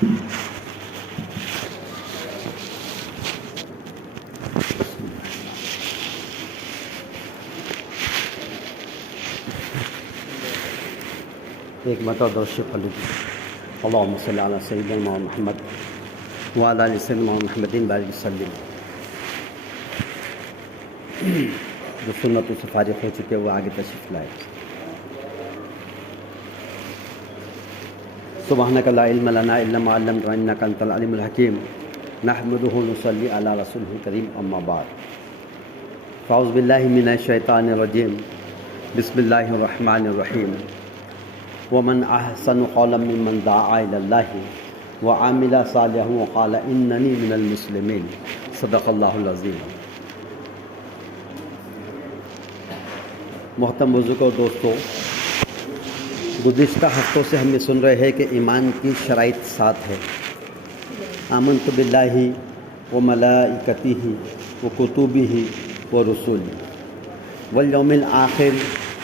ایک مرتبہ درود شریف پڑھ لیجیے۔ اللہم صلی علی سیدنا محمد وعلی آل سیدنا محمد بارک وسلم۔ جو سنتوں سے فارغ ہو چکے وہ آگے تشریف لائے۔ سبحانک لا علم لنا الا ما علمتنا انک انت العلیم الحکیم۔ نحمدہ ونصلی علی رسولہ الکریم، اما بعد۔ فاعوذ باللہ من الشیطان الرجیم، بسم اللہ الرحمن الرحیم۔ ومن احسن قولا ممن دعا الی اللہ وعمل صالحا وقال اننی من المسلمین۔ صدق اللہ العظیم۔ محترم بزرگوں اور دوستوں، گزشتہ ہفتوں سے ہم یہ سن رہے ہیں کہ ایمان کی شرائط 7 ہے۔ آمنت باللہ وملائکتہ وکتبہ ورسلہ والیوم الآخر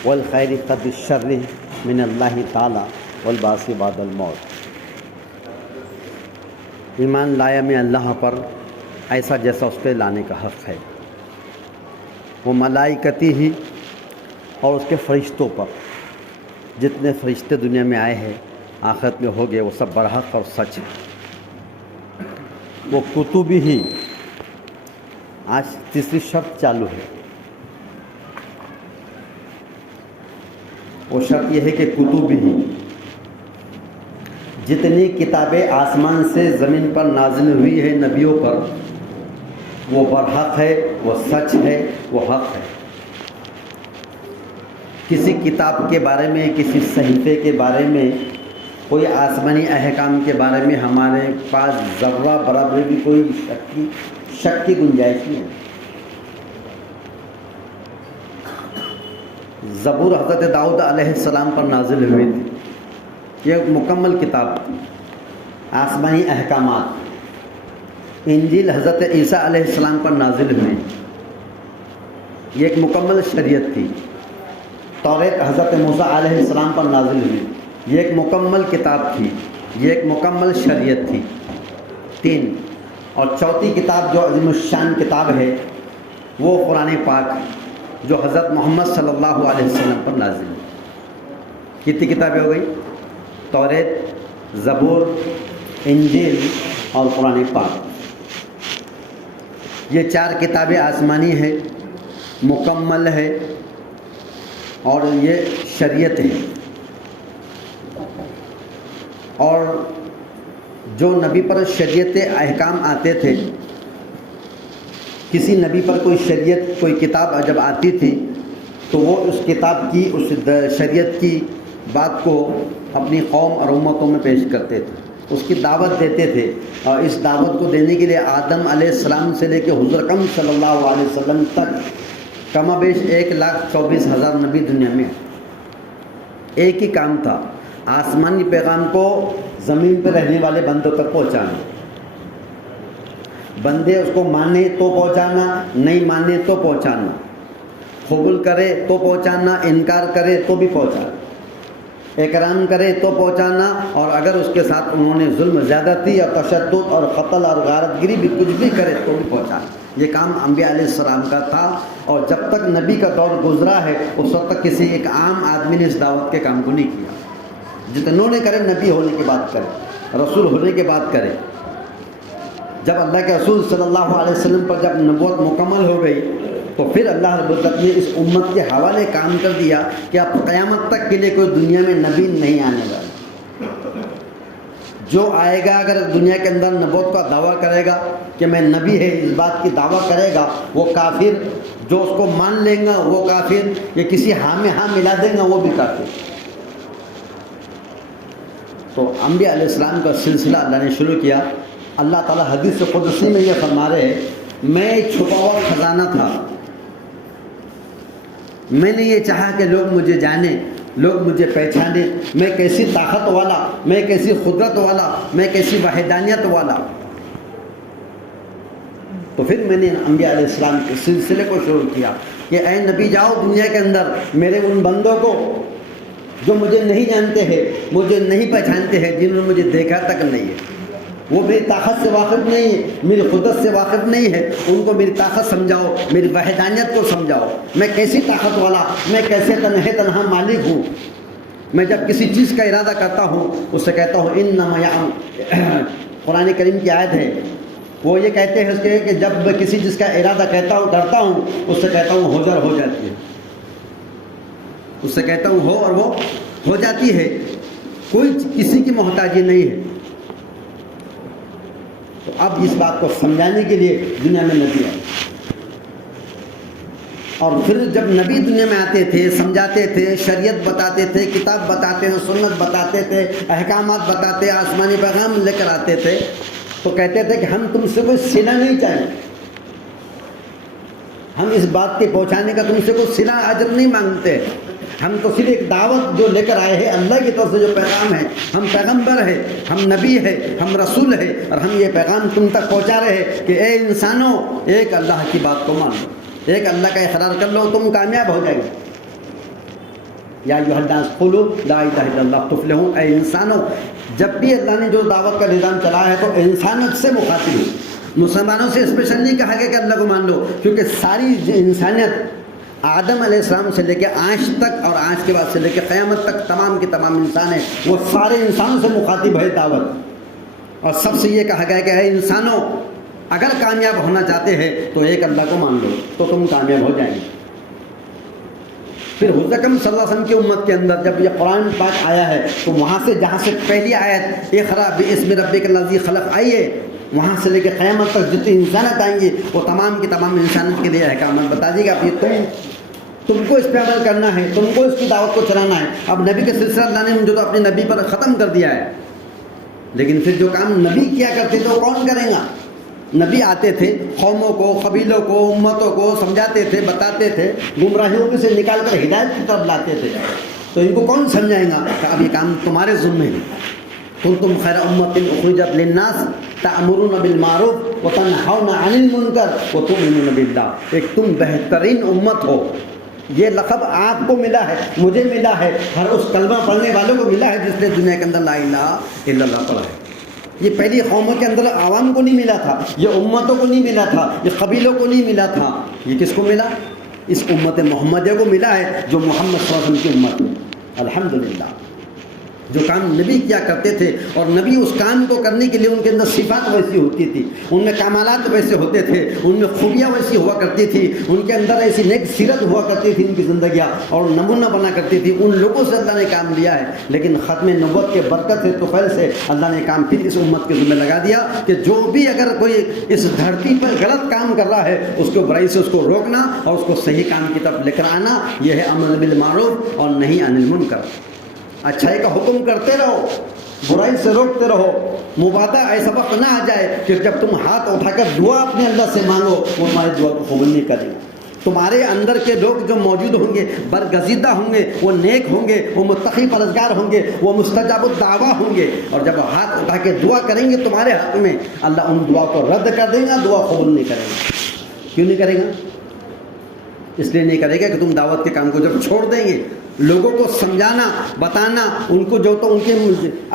والخیر قبل الشر من اللہ تعالی والبعث بعد الموت۔ ایمان لایا میں اللہ پر ایسا جیسا اس پہ لانے کا حق ہے، وہ ملائکتی ہی اور اس کے فرشتوں پر، جتنے فرشتے دنیا میں آئے ہیں آخرت میں ہو گئے وہ سب برحق اور سچ ہے۔ وہ کتب ہی، آج تیسری شرط چالو ہے۔ وہ شرط یہ ہے کہ کتب ہی، جتنی کتابیں آسمان سے زمین پر نازل ہوئی ہے نبیوں پر، وہ برحق ہے، وہ سچ ہے، وہ حق ہے۔ کسی کتاب کے بارے میں، کسی صحیفے کے بارے میں، کوئی آسمانی احکام کے بارے میں ہمارے پاس ذرہ برابر بھی کوئی شک کی گنجائش نہیں ہے۔ زبور حضرت داؤد علیہ السلام پر نازل ہوئی تھی، یہ ایک مکمل کتاب تھی، آسمانی احکامات۔ انجیل حضرت عیسیٰ علیہ السلام پر نازل ہوئی، یہ ایک مکمل شریعت تھی۔ توریت حضرت موسیٰ علیہ السلام پر نازل ہوئی، یہ ایک مکمل کتاب تھی، یہ ایک مکمل شریعت تھی۔ 3 اور چوتھی کتاب جو عظیم الشان کتاب ہے وہ قرآن پاک، جو حضرت محمد صلی اللہ علیہ وسلم پر نازل ہے۔ کتنی کتابیں ہو گئی؟ توریت، زبور، انجیل اور قرآن پاک۔ یہ 4 کتابیں آسمانی ہیں، مکمل ہے اور یہ شریعت ہے۔ اور جو نبی پر شریعت احکام آتے تھے، کسی نبی پر کوئی شریعت، کوئی کتاب جب آتی تھی تو وہ اس کتاب کی، اس شریعت کی بات کو اپنی قوم اور امتوں میں پیش کرتے تھے، اس کی دعوت دیتے تھے۔ اور اس دعوت کو دینے کے لیے آدم علیہ السلام سے لے کے حضور اکرم صلی اللہ علیہ وسلم تک کم و بیش 1,24,000 نبی دنیا میں، ایک ہی کام تھا، آسمانی پیغام کو زمین پہ رہنے والے بندوں تک پہنچانا۔ بندے اس کو مانے تو پہنچانا، نہیں مانے تو پہنچانا، قبول کرے تو پہنچانا، انکار کرے تو بھی پہنچانا، اکرام کرے تو پہنچانا، اور اگر اس کے ساتھ انہوں نے ظلم، زیادتی اور تشدد اور قتل اور غارت گری بھی کچھ بھی کرے تو بھی پہنچانا۔ یہ کام انبیاء علیہ السلام کا تھا، اور جب تک نبی کا دور گزرا ہے اس وقت تک کسی ایک عام آدمی نے اس دعوت کے کام کو نہیں کیا۔ جتنوں نے کرے، نبی ہونے کی بات کرے، رسول ہونے کی بات کرے۔ جب اللہ کے رسول صلی اللہ علیہ وسلم پر جب نبوت مکمل ہو گئی تو پھر اللہ رب العزت نے اس امت کے حوالے کام کر دیا کہ اب قیامت تک کے لیے کوئی دنیا میں نبی نہیں آنے والا۔ جو آئے گا اگر دنیا کے اندر نبوت کا دعویٰ کرے گا کہ میں نبی ہے، اس بات کی دعویٰ کرے گا، وہ کافر۔ جو اس کو مان لیں گا وہ کافر، یا کسی ہاں میں ہاں ملا دیں گا وہ بھی کافر۔ تو انبیاء علیہ السلام کا سلسلہ اللہ نے شروع کیا۔ اللہ تعالیٰ حدیث قدسی میں یہ فرما رہے ہیں، میں ایک چھپا ہوا خزانہ تھا، میں نے یہ چاہا کہ لوگ مجھے جانیں، لوگ مجھے پہچانیں، میں کیسی طاقت والا، میں کیسی قدرت والا، میں کیسی وحدانیت والا۔ تو پھر میں نے انبیاء علیہ السلام کے سلسلے کو شروع کیا کہ اے نبی جاؤ دنیا کے اندر میرے ان بندوں کو جو مجھے نہیں جانتے ہیں، مجھے نہیں پہچانتے ہیں، جنہوں نے مجھے دیکھا تک نہیں ہے، وہ میری طاقت سے واقف نہیں ہے، میری قدرت سے واقف نہیں ہے. ان کو میری طاقت سمجھاؤ، میری وحدانیت کو سمجھاؤ، میں کیسی طاقت والا، میں کیسے تنہا مالک ہوں. میں جب کسی چیز کا ارادہ کرتا ہوں اس سے کہتا ہوں انما قرآن کریم کی آیت ہے، وہ یہ کہتے ہیں اس کے کہ جب میں کسی چیز کا ارادہ کرتا ہوں اس سے کہتا ہوں ہو جا ہو جاتی ہے، اس سے کہتا ہوں ہو اور وہ ہو جاتی ہے. کوئی کسی کی محتاجی نہیں ہے. تو اب اس بات کو سمجھانے کے لیے دنیا میں نبی آئے، اور پھر جب نبی دنیا میں آتے تھے سمجھاتے تھے، شریعت بتاتے تھے، کتاب بتاتے تھے، سنت بتاتے تھے، احکامات بتاتے، آسمانی پیغام لے کر آتے تھے، تو کہتے تھے کہ ہم تم سے کوئی صلہ نہیں چاہیے، ہم اس بات کے پہنچانے کا تم سے کوئی صلہ اجر نہیں مانگتے، ہم تو صرف ایک دعوت جو لے کر آئے ہیں اللہ کی طرف سے جو پیغام ہے، ہم پیغمبر ہیں، ہم نبی ہیں، ہم رسول ہیں، اور ہم یہ پیغام تم تک پہنچا رہے ہیں کہ اے انسانوں ایک اللہ کی بات کو مان لو، ایک اللہ کا اقرار کر لو، تم کامیاب ہو جائیں گے. یا ایھا الناس قولوا لا الہ الا اللہ تفلحون. اے انسانوں، جب بھی اللہ نے جو دعوت کا نظام چلایا ہے تو انسانیت سے مخاطب ہے. مسلمانوں سے اسپیشل نہیں کہا گیا کہ اللہ کو مان لو، کیونکہ ساری انسانیت آدم علیہ السلام سے لے کے آج تک اور آج کے بعد سے لے کے قیامت تک تمام کے تمام انسان ہیں، وہ سارے انسانوں سے مخاطب ہے دعوت. اور سب سے یہ کہا گیا کہ اے انسانوں اگر کامیاب ہونا چاہتے ہیں تو ایک اللہ کو مان لو تو تم کامیاب ہو جائیں گے. پھر حضرت اکرم صلی اللہ علیہ وسلم کی امت کے اندر جب یہ قرآن پاک آیا ہے تو وہاں سے جہاں سے پہلی آیت اقرا باسم ربک الذی خلق آئی ہے، وہاں سے لے کے قیامت تک جتنی انسانیت آئیں گی وہ تمام کی تمام انسانیت کے لیے احکامات بتا دی گا. اب یہ تم کو اس پہ عمل کرنا ہے، تم کو اس کی دعوت کو چلانا ہے. اب نبی کا سلسلہ اللہ نے مجھے تو اپنے نبی پر ختم کر دیا ہے، لیکن پھر جو کام نبی کیا کرتے تھے وہ کون کرے گا؟ نبی آتے تھے، قوموں کو، قبیلوں کو، امتوں کو سمجھاتے تھے، بتاتے تھے، گمراہیوں سے نکال کر ہدایت کی طرف لاتے تھے. تو ان کو کون سمجھائے گا کہ اب یہ کام تمہارے ذمہ ہے. کنتم خیر امۃ اخرجت للناس تأمرون بالمعروف وتنہون عن المنکر وتؤمنون باللہ. ایک تم بہترین امت ہو، یہ لقب آپ کو ملا ہے، مجھے ملا ہے، ہر اس کلمہ پڑھنے والوں کو ملا ہے جس نے دنیا کے اندر لا الہ الا اللہ پڑھا ہے. یہ پہلی قوموں کے اندر عوام کو نہیں ملا تھا، یہ امتوں کو نہیں ملا تھا، یہ قبیلوں کو نہیں ملا تھا. یہ کس کو ملا؟ اس امت محمدیہ کو ملا ہے جو محمد صلی اللہ علیہ وسلم کی امت ہے. الحمدللہ. جو کام نبی کیا کرتے تھے اور نبی اس کام کو کرنے کے لیے ان کے اندر صفات ویسی ہوتی تھی، ان میں کمالات ویسے ہوتے تھے، ان میں خوبیاں ویسی ہوا کرتی تھی، ان کے اندر ایسی نیک سیرت ہوا کرتی تھی، ان کی زندگیاں اور نمونہ بنا کرتی تھی. ان لوگوں سے اللہ نے کام لیا ہے، لیکن ختم نبوت کے برکت سے طفیل سے اللہ نے کام پھر اس امت کے ذمہ لگا دیا کہ جو بھی اگر کوئی اس دھرتی پر غلط کام کر رہا ہے اس کو برائی سے اس کو روکنا اور اس کو صحیح کام کی طرف لے کر آنا. یہ ہے امر بالمعروف اور نہی عن المنکر. اچھائی کا حکم کرتے رہو، برائی سے روکتے رہو. مبادہ ایسا وقت نہ آ جائے کہ جب تم ہاتھ اٹھا کر دعا اپنے اللہ سے مانگو وہ تمہاری دعا کو قبول نہیں کرے. تمہارے اندر کے لوگ جو موجود ہوں گے برگزیدہ ہوں گے، وہ نیک ہوں گے، وہ متقی پرہیزگار ہوں گے، وہ مستجاب الدعویٰ ہوں گے، اور جب ہاتھ اٹھا کے دعا کریں گے تمہارے حق میں، اللہ ان دعا کو رد کر دے گا، دعا قبول نہیں کرے گا. کیوں نہیں کرے گا؟ اس لیے نہیں کرے گا کہ تم دعوت کے کام کو جب چھوڑ دیں گے، لوگوں کو سمجھانا بتانا، ان کو جو تو ان کے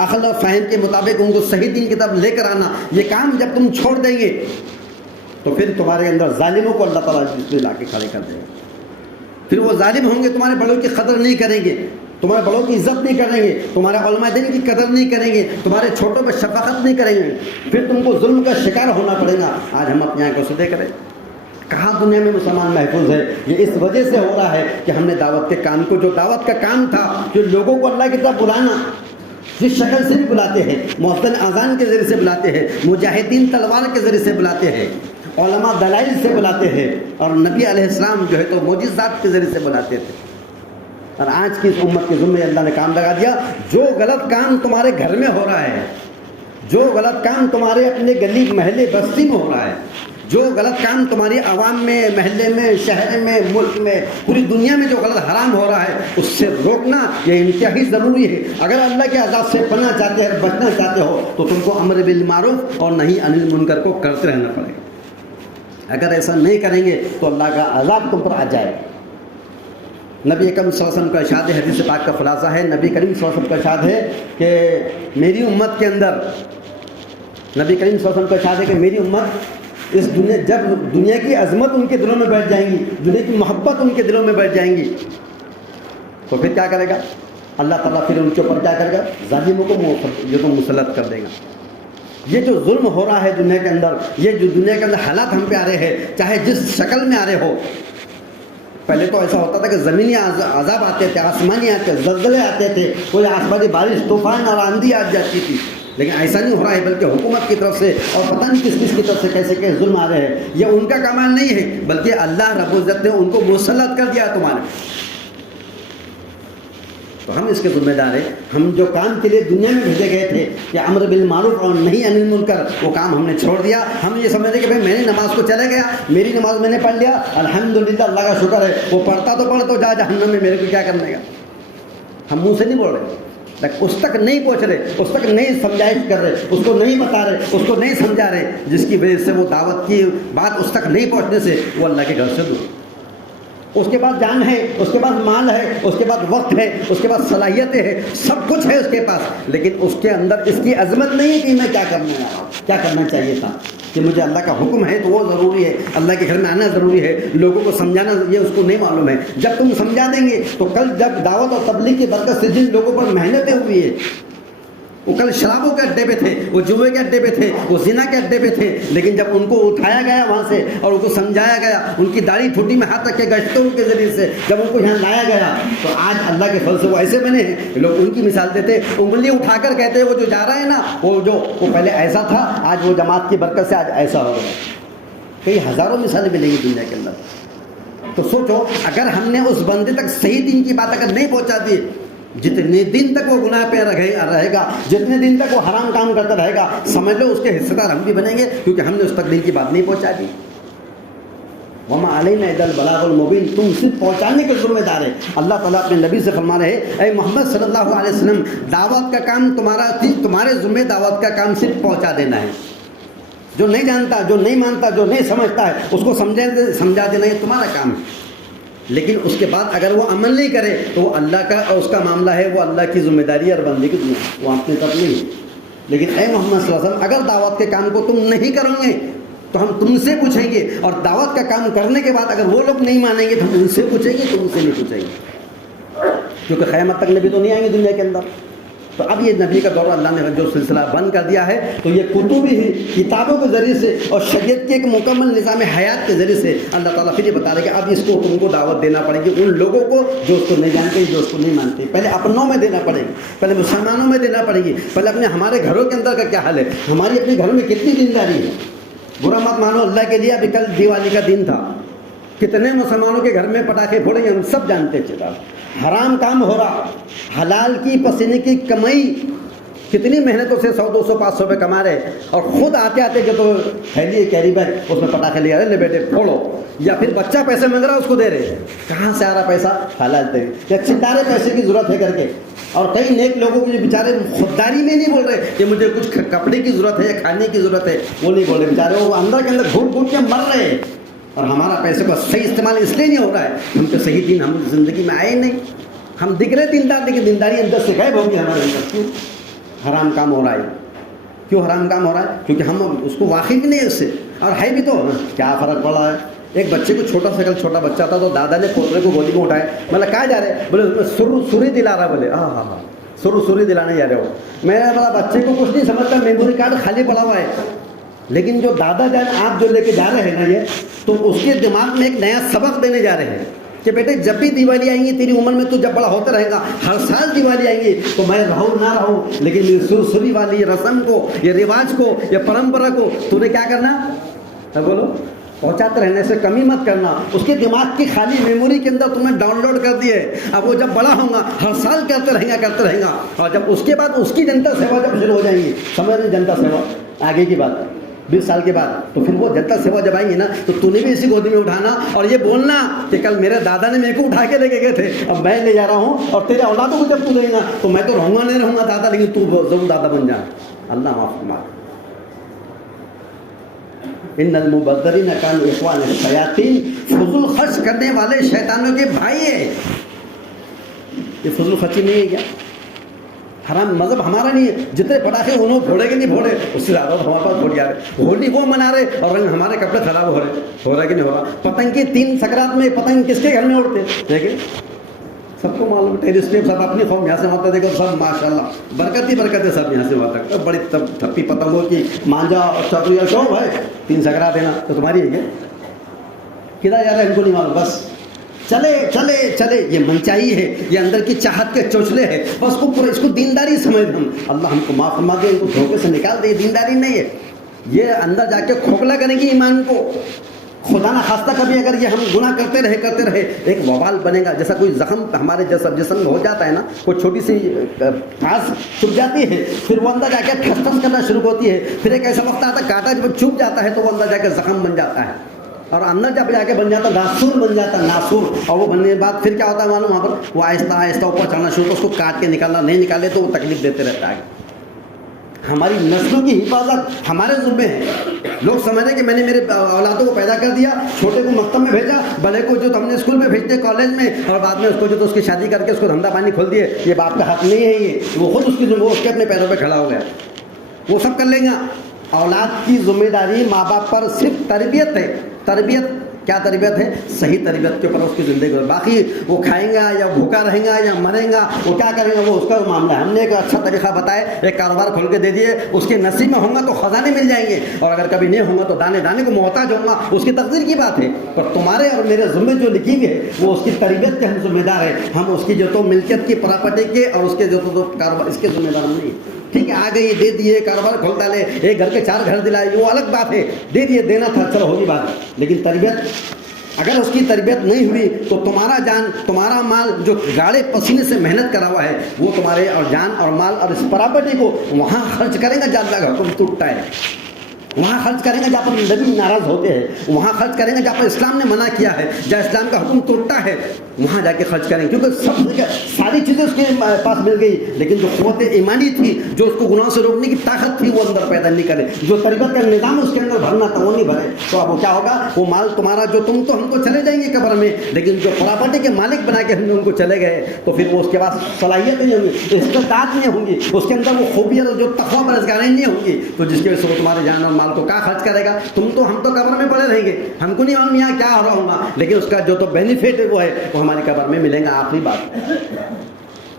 عقل اور فہم کے مطابق ان کو صحیح دین کی طرف لے کر آنا، یہ کام جب تم چھوڑ دیں گے تو پھر تمہارے اندر ظالموں کو اللہ تعالیٰ اس لا کے کھڑے کر دے گا. پھر وہ ظالم ہوں گے، تمہارے بڑوں کی قدر نہیں کریں گے، تمہارے بڑوں کی عزت نہیں کریں گے، تمہارے علماء دین کی قدر نہیں کریں گے، تمہارے چھوٹوں پہ شفقت نہیں کریں گے. پھر تم کو ظلم کا شکار ہونا پڑے گا. آج ہم اپنے آنکھوں سے دیکھ رہے ہیں کہاں دنیا میں مسلمان محفوظ ہے. یہ اس وجہ سے ہو رہا ہے کہ ہم نے دعوت کے کام کو، جو دعوت کا کام تھا کہ لوگوں کو اللہ کی طرف بلانا، جس شکل سے بھی بلاتے ہیں، مؤذن اذان کے ذریعے سے بلاتے ہیں، مجاہدین تلوار کے ذریعے سے بلاتے ہیں، علماء دلائل سے بلاتے ہیں، اور نبی علیہ السلام جو ہے تو معجزات کے ذریعے سے بلاتے تھے. اور آج کی اس امت کے ذمہ اللہ نے کام لگا دیا، جو غلط کام تمہارے گھر میں ہو رہا ہے، جو غلط کام تمہارے اپنے گلی محلے بستی میں ہو رہا ہے، جو غلط کام تمہاری عوام میں، محلے میں، شہر میں، ملک میں، پوری دنیا میں جو غلط حرام ہو رہا ہے اس سے روکنا یہ انتہائی ضروری ہے. اگر اللہ کے عذاب سے پناہ چاہتے ہیں، بچنا چاہتے ہو تو تم کو امر بالمعروف اور نہی عن المنکر کو کرتے رہنا پڑے گا. اگر ایسا نہیں کریں گے تو اللہ کا عذاب تم پر آ جائے. نبی کریم صلی اللہ علیہ وسلم کا ارشاد ہے، حدیث پاک کا خلاصہ ہے، نبی کریم صلی اللہ علیہ وسلم کا ارشاد ہے کہ میری امت کے اندر نبی کریم صلی اللہ علیہ وسلم کو ارشاد ہے کہ میری امت اس دنیا، جب دنیا کی عظمت ان کے دلوں میں بیٹھ جائیں گی، دنیا کی محبت ان کے دلوں میں بیٹھ جائیں گی، تو پھر کیا کرے گا اللہ تعالیٰ؟ پھر ان کے اوپر کیا کرے گا؟ ظالموں کو جو تو مسلط کر دے گا۔ یہ جو ظلم ہو رہا ہے دنیا کے اندر، یہ جو دنیا کے اندر حالات ہم پہ آ رہے ہیں، چاہے جس شکل میں آ رہے ہو، پہلے تو ایسا ہوتا تھا کہ زمینی عذاب آتے تھے، آسمانی آتے، زلزلے آتے تھے، کوئی آسمانی بارش، طوفان اور آندھی آ جاتی تھی، لیکن ایسا نہیں ہو رہا ہے، بلکہ حکومت کی طرف سے اور پتہ نہیں کس کس کی طرف سے کیسے کیسے ظلم آ رہے ہیں۔ یہ ان کا کمال نہیں ہے، بلکہ اللہ رب العزت نے ان کو مسلط کر دیا تمہارے۔ تو ہم اس کے ذمہ دار ہیں۔ ہم جو کام کے لیے دنیا میں بھیجے گئے تھے کہ امر بالمعروف اور نہی عن المنکر، وہ کام ہم نے چھوڑ دیا۔ ہم یہ سمجھتے کہ بھائی میں نے نماز کو چلے گیا، میری نماز میں نے پڑھ لیا، الحمدللہ، اللہ کا شکر ہے، وہ پڑھتا تو پڑھ تو جا جہنم میں، میرے کو کیا کرنے کا۔ ہم منہ سے نہیں بول رہے، اس تک نہیں پہنچ رہے، اس تک نہیں سمجھائش کر رہے، اس کو نہیں بتا رہے، اس کو نہیں سمجھا رہے، جس کی وجہ سے وہ دعوت کی بات اس تک نہیں پہنچنے سے وہ اللہ کے گھر سے دور۔ اس کے بعد جان ہے، اس کے بعد مال ہے، اس کے بعد وقت ہے، اس کے بعد صلاحیتیں ہیں، سب کچھ ہے اس کے پاس، لیکن اس کے اندر اس کی عظمت نہیں ہے کہ میں کیا کرنا چاہیے تھا، کہ مجھے اللہ کا حکم ہے تو وہ ضروری ہے، اللہ کے گھر میں آنا ضروری ہے، لوگوں کو سمجھانا یہ اس کو نہیں معلوم ہے۔ جب تم سمجھا دیں گے تو کل جب دعوت اور تبلیغ کی برکت سے جن لوگوں پر محنتیں ہوئی ہیں، وہ کل شرابوں کے اڈے پہ تھے، وہ جوئے کے اڈے پہ تھے، وہ زنا کے اڈے پہ تھے، لیکن جب ان کو اٹھایا گیا وہاں سے اور ان کو سمجھایا گیا، ان کی داڑھی ٹھوٹی میں ہاتھ رکھ کے گشتوں کے ذریعے سے جب ان کو یہاں لایا گیا، تو آج اللہ کے فضل سے وہ ایسے بنے ہیں۔ لوگ ان کی مثال دیتے، انگلی اٹھا کر کہتے ہیں وہ جو جا رہا ہے نا، وہ پہلے ایسا تھا، آج وہ جماعت کی برکت سے آج ایسا ہو گیا۔ کئی ہزاروں مثالیں ملیں گی دنیا کے اندر۔ تو سوچو، اگر ہم نے اس بندے تک صحیح دین کی بات اگر نہیں پہنچا دی، جتنے دن تک وہ گناہ پہ رہے گا، جتنے دن تک وہ حرام کام کرتا رہے گا، سمجھ لو اس کے حصے دار ہم بھی بنیں گے، کیونکہ ہم نے اس تک دین کی بات نہیں پہنچا دی۔ وما علینا الا البلاغ المبین، تم صرف پہنچانے کے ذمہ دار ہے۔ اللہ تعالیٰ اپنے نبی سے فرما رہے ہیں، اے محمد صلی اللہ علیہ وسلم، دعوت کا کام تمہارے ذمہ، دعوت کا کام صرف پہنچا دینا ہے۔ جو نہیں جانتا، جو نہیں مانتا، جو نہیں سمجھتا ہے، اس کو سمجھا دینا یہ تمہارا کام ہے، لیکن اس کے بعد اگر وہ عمل نہیں کرے تو وہ اللہ کا اور اس کا معاملہ ہے، وہ اللہ کی ذمہ داری اور بندے کی ذمہ داری، وہ اپنے طرف نہیں ہے۔ لیکن اے محمد صلی اللہ علیہ وسلم، اگر دعوت کے کام کو تم نہیں کرو گے تو ہم تم سے پوچھیں گے، اور دعوت کا کام کرنے کے بعد اگر وہ لوگ نہیں مانیں گے تو ہم ان سے پوچھیں گے، تم سے نہیں پوچھیں گے، کیونکہ قیامت تک نبی تو نہیں آئیں گے دنیا کے اندر۔ تو اب یہ نبی کا دور اللہ نے جو سلسلہ بند کر دیا ہے، تو یہ کتبی ہی کتابوں کے ذریعے سے اور شریعت کے ایک مکمل نظام حیات کے ذریعے سے اللہ تعالیٰ پھر یہ بتا رہے کہ اب اس کو تم کو دعوت دینا پڑے گی ان لوگوں کو جو اس کو نہیں جانتے، جو اس کو نہیں مانتے۔ پہلے اپنوں میں دینا پڑے گی، پہلے مسلمانوں میں دینا پڑے گی، پہلے ہمارے گھروں کے اندر کا کیا حال ہے، ہماری اپنے گھروں میں کتنی دینداری ہے۔ برا مت مانو، اللہ کے لیے ابھی کل دیوالی کا دن تھا، کتنے مسلمانوں کے گھر میں پٹاخے پھوڑیں گے، ہم سب جانتے چلا۔ حرام کام ہو رہا، حلال کی پسینے کی کمائی کتنی محنتوں سے 100 200 500 روپے کما رہے، اور خود آتے آتے جو تو تھیلی کیری بیگ اس میں پٹاخے لے رہے، لے بیٹے پھوڑو، یا پھر بچہ پیسے مانگ رہا اس کو دے رہے، کہاں سے آ رہا پیسہ؟ حلال دے، یا چلا رہے پیسے کی ضرورت ہے کر کے۔ اور کئی نیک لوگوں کے بیچارے خودداری میں نہیں بول رہے کہ مجھے کچھ کپڑے کی ضرورت ہے یا کھانے کی ضرورت ہے، وہ نہیں بول رہے بیچارے، وہ اندر کے اندر گھٹ گھٹ کے مر رہے ہیں۔ اور ہمارا پیسے کا صحیح استعمال اس لیے نہیں ہو رہا ہے، ہم تو صحیح دین ہم زندگی میں آئے نہیں، ہم دکھ رہے دیندار لیکن دینداری اندر سے غائب ہو گئی ہمارے اندر۔ کیوں حرام کام ہو رہا ہے؟ کیوں حرام کام ہو رہا ہے؟ کیونکہ ہم اس کو واقف نہیں ہے اس سے، اور ہے بھی تو کیا فرق پڑا ہے۔ ایک بچے کو چھوٹا بچہ تھا تو دادا نے پوترے کو گودی میں اٹھایا، مطلب کہاں جا رہے؟ بولے سری دلا رہا، بولے ہاں سری دلانے جا رہے ہو۔ میں بولا بچے کو کچھ نہیں سمجھتا، میموری کارڈ خالی پڑا ہوا ہے، لیکن جو دادا جان آپ جو لے کے جا رہے ہیں نا، یہ تو اس کے دماغ میں ایک نیا سبق دینے جا رہے ہیں کہ بیٹے جب بھی دیوالی آئیں گی تیری عمر میں تو جب بڑا ہوتا رہے گا، ہر سال دیوالی آئیں گی تو میں رہوں نہ رہوں، لیکن سری والی رسم کو، یہ رواج کو، یہ پرمپرا کو تو نے کیا کرنا ہے؟ بولو پہنچاتے رہنے سے کمی مت کرنا۔ اس کے دماغ کی خالی میموری کے اندر تم نے ڈاؤن لوڈ کر دی ہے، اب وہ جب بڑا ہوگا ہر سال کرتے رہے گا، اور جب اس کے بعد اس کی جنتا سیوا جب شروع ہو جائیں گی، سمجھ لیں جنتا سیوا آگے کی بات 20 سال کے بعد، تو پھر وہ جنتا سیوا جب آئیں گی نا تو تو نے بھی اسی گودی میں اٹھانا اور یہ بولنا کہ کل میرے دادا نے میرے کو اٹھا کے لے کے گئے تھے، اب میں لے جا رہا ہوں، اور تیرے اولادوں کو جب تو دے گا تو میں تو رہوں گا نہیں رہوں گا دادا، لیکن تو ضرور دادا بن جا۔ اللہ معاف فرما۔ ان المبذرین کانوا اخوان الشیاطین، فضول خرچ کرنے والے شیطانوں کے بھائی ہیں۔ یہ فضول خرچی نہیں ہے کیا؟ حرام مذہب ہمارا نہیں ہے. جتنے پٹاخے انہوں پھوڑے کہ نہیں پھوڑے, اس سے زیادہ ہمارے پاس پھوڑ جا رہے. ہولی وہ منا رہے اور رنگ ہمارے کپڑے خراب ہو رہا ہے کہ نہیں ہو رہا. پتنگ کی 3 سکرات میں پتنگ کس کے گھر میں اڑتے دیکھیں, سب کو معلوم. ٹیلیسکوپ سب اپنی قوم یہاں سے وہاں تک دیکھو, سب ماشاء اللہ برکت ہی برکت ہے سب یہاں سے وہاں تک. بڑی تھپی پتنگوں کی مانجا اور چپڑیا کیوں بھائی 3 سکرات ہے نا تو تمہاری ہے کیا, کدھر جا رہا ہے ان کو نہیں معلوم. بس چلے چلے چلے, یہ منچائی ہے, یہ اندر کی چاہت کے چوچلے ہیں. بس اس کو دینداری سمجھ ہم. اللہ ہم کو معاف فرما دے, ان کو دھوکے سے نکال دے. دینداری نہیں ہے یہ, اندر جا کے کھوکھلا کریں گی ایمان کو. خدا نہ خواستہ کبھی اگر یہ ہم گناہ کرتے رہے ایک وبال بنے گا. جیسا کوئی زخم ہمارے جسم میں ہو جاتا ہے نا, کوئی چھوٹی سی پھانس چپ جاتی ہے, پھر وہ اندر جا کے ٹھس ٹھس کرنا شروع ہوتی ہے. پھر ایک ایسا وقت آتا ہے کانٹا جب چپ جاتا ہے تو وہ اندر جا کے زخم بن جاتا ہے, اور اندر جب جا کے بن جاتا ناسور بن جاتا ناسور. اور وہ بننے کے بعد پھر کیا ہوتا ہے معلوم, وہاں پر وہ آہستہ آہستہ اوپر چڑھنا شروع, اس کو کاٹ کے نکالنا, نہیں نکالے تو وہ تکلیف دیتے رہتا ہے. ہماری نسلوں کی حفاظت ہمارے ذمے ہے. لوگ سمجھیں کہ میں نے میرے اولادوں کو پیدا کر دیا, چھوٹے کو مکتب میں بھیجا, بڑے کو جو ہم نے اسکول میں بھیجتے کالج میں, اور بعد میں اس کو جو تو اس کی شادی کر کے اس کو دھندا پانی کھول دیے. یہ باپ کا حق نہیں ہے, یہ وہ خود اس کی وہ اس کے اپنے پیروں پہ کھڑا ہو گیا. وہ سب کر لیں گا. اولاد کی ذمہ داری ماں باپ پر صرف تربیت ہے. تربیت کیا تربیت ہے؟ صحیح تربیت کے اوپر اس کی زندگی ہے. باقی وہ کھائیں گا یا بھوکا رہیں گا یا مریں گا, وہ کیا کریں گا وہ اس کا معاملہ ہے. ہم نے ایک اچھا طریقہ بتایا, ایک کاروبار کھول کے دے دیے, اس کے نصیب میں ہوں گا تو خزانے مل جائیں گے, اور اگر کبھی نہیں ہوں گا تو دانے دانے کو محتاج ہوں گا. اس کی تقدیر کی بات ہے, پر تمہارے اور میرے ذمے جو لکھی گئی ہے وہ اس کی تربیت کے ہم ذمہ دار ہیں. ہم اس کی جو تو ملکیت کی پراپرٹی کے اور اس کے جو تو کاروبار اس کے ذمہ دار ہم نہیں. ٹھیک ہے, آ گئی دے دیے, کاروبار کھول ڈالے, ایک گھر کے 4 گھر دلائے, وہ الگ بات ہے, دے دیے, دینا تھا چلو ہوگی بات. لیکن تربیت اگر اس کی تربیت نہیں ہوئی تو تمہارا جان تمہارا مال جو گاڑے پسینے سے محنت کرا ہوا ہے وہ تمہارے اور جان اور مال اور اس پراپرٹی کو وہاں خرچ کریں گا جہاں اللہ کا حکم ٹوٹتا ہے, وہاں خرچ کریں گے جہاں پر نبی ناراض ہوتے ہیں, وہاں خرچ کریں گے جہاں پر اسلام نے منع کیا ہے, جہاں اسلام کا حکم ٹوٹتا ہے وہاں جا کے خرچ کریں. کیونکہ سب ساری چیزیں اس کے پاس مل گئی, لیکن جو قوت ایمانی تھی, جو اس کو گناہوں سے روکنے کی طاقت تھی, وہ اندر پیدا نہیں کرے. جو تربیت کا نظام اس کے اندر بھرنا تھا وہ نہیں بھرے, تو اب وہ کیا ہوگا, وہ مال تمہارا جو تم تو ہم تو چلے جائیں گے قبر میں, لیکن جو پراپرٹی کے مالک بنا کے ہم نے ان کو چلے گئے تو پھر وہ اس کے پاس صلاحیت نہیں ہوگی, استطاعت نہیں ہوگی, اس کے اندر وہ خوبیت اور جو تقویٰ پرہیزگاری نہیں ہوگی, تو جس کی وجہ سے وہ تمہارے جان اور مال کو کیا خرچ کرے گا. تم تو ہم تو قبر میں پڑے رہیں گے, ہم کو نہیں معلوم یہاں کیا ہو رہا ہوگا, لیکن اس کا جو تو بینیفٹ ہے وہ ہے وہ ہماری قبر میں ملے گا. آخری بات,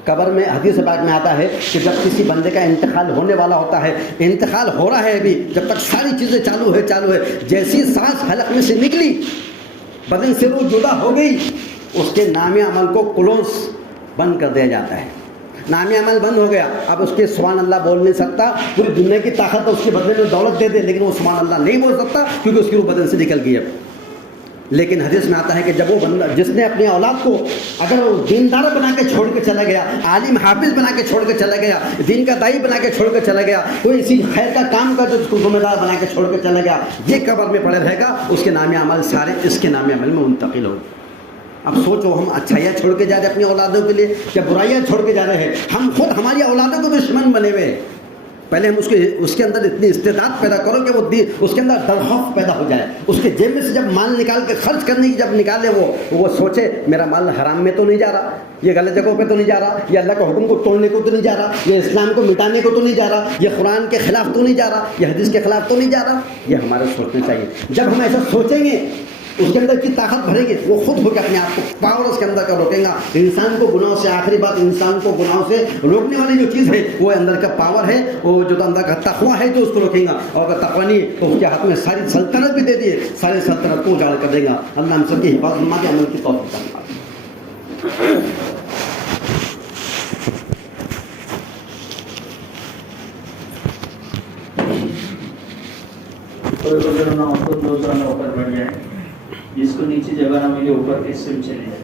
قبر میں حدیث پاک میں آتا ہے کہ جب کسی بندے کا انتقال ہونے والا ہوتا ہے, انتقال ہو رہا ہے ابھی, جب تک ساری چیزیں چالو ہے, جیسی سانس حلق میں سے نکلی, بدن سے روح جدا ہو گئی, اس کے نام عمل کو کلوز بند کر دیا جاتا ہے. نام عمل بند ہو گیا, اب اس کے سبحان اللہ بول نہیں سکتا. پوری دنیا کی طاقت اس کے بدلے میں دولت دے دے, لیکن وہ سبحان اللہ نہیں بول سکتا کیونکہ اس کی روح بدن سے نکل گئی ہے. لیکن حدیث میں آتا ہے کہ جب وہ بندہ جس نے اپنی اولاد کو اگر وہ دیندار بنا کے چھوڑ کے چلا گیا, عالم حافظ بنا کے چھوڑ کے چلا گیا, دین کا دائی بنا کے چھوڑ کے چلا گیا, کوئی اسی خیر کا کام کر جو اس کو ذمہ دار بنا کے چھوڑ کے چلا گیا, یہ قبر میں پڑے رہے گا. اس کے نام عمل سارے اس کے نام عمل میں منتقل ہو. اب سوچو, ہم اچھائیاں چھوڑ کے جا رہے ہیں اپنی اولادوں کے لیے یا برائیاں چھوڑ کے جا رہے ہیں. ہم خود ہماری اولادوں کو دشمن بنے ہوئے ہیں. پہلے ہم اس کے اندر اتنی استعداد پیدا کرو کہ وہ اس کے اندر ڈر خوف پیدا ہو جائے. اس کے جیب میں سے جب مال نکال کے خرچ کرنے کی جب نکالے وہ سوچے میرا مال حرام میں تو نہیں جا رہا, یہ غلط جگہوں پہ تو نہیں جا رہا, یہ اللہ کے حکم کو توڑنے کو تو نہیں جا رہا, یہ اسلام کو مٹانے کو تو نہیں جا رہا, یہ قرآن کے خلاف تو نہیں جا رہا, یہ حدیث کے خلاف تو نہیں جا رہا. یہ ہمارے سوچنا چاہیے. جب ہم ایسا سوچیں گے اس کے اندر کی طاقت بھرے گی, وہ خود ہو کے اپنے آپ کو پاور اس کے اندر کا روکے گا. انسان کو گناہوں سے, آخری بات, انسان کو گناہوں سے روکنے والی جو چیز ہے وہ اندر کا پاور ہے, وہ جو اندر کا تقویٰ ہے جو اس کو روکے گا. اور اگر تقویٰ نہیں تو اس کے ہاتھ میں ساری سلطنت بھی دے دیے, ساری سلطنت کو اجاڑ کر دے گا. اللہ ہم سب کی حفاظت کے عمل کی توفیق عطا فرمائے. جس کو نیچے جگہ نہ ملے اوپر کے سم چلے جائے.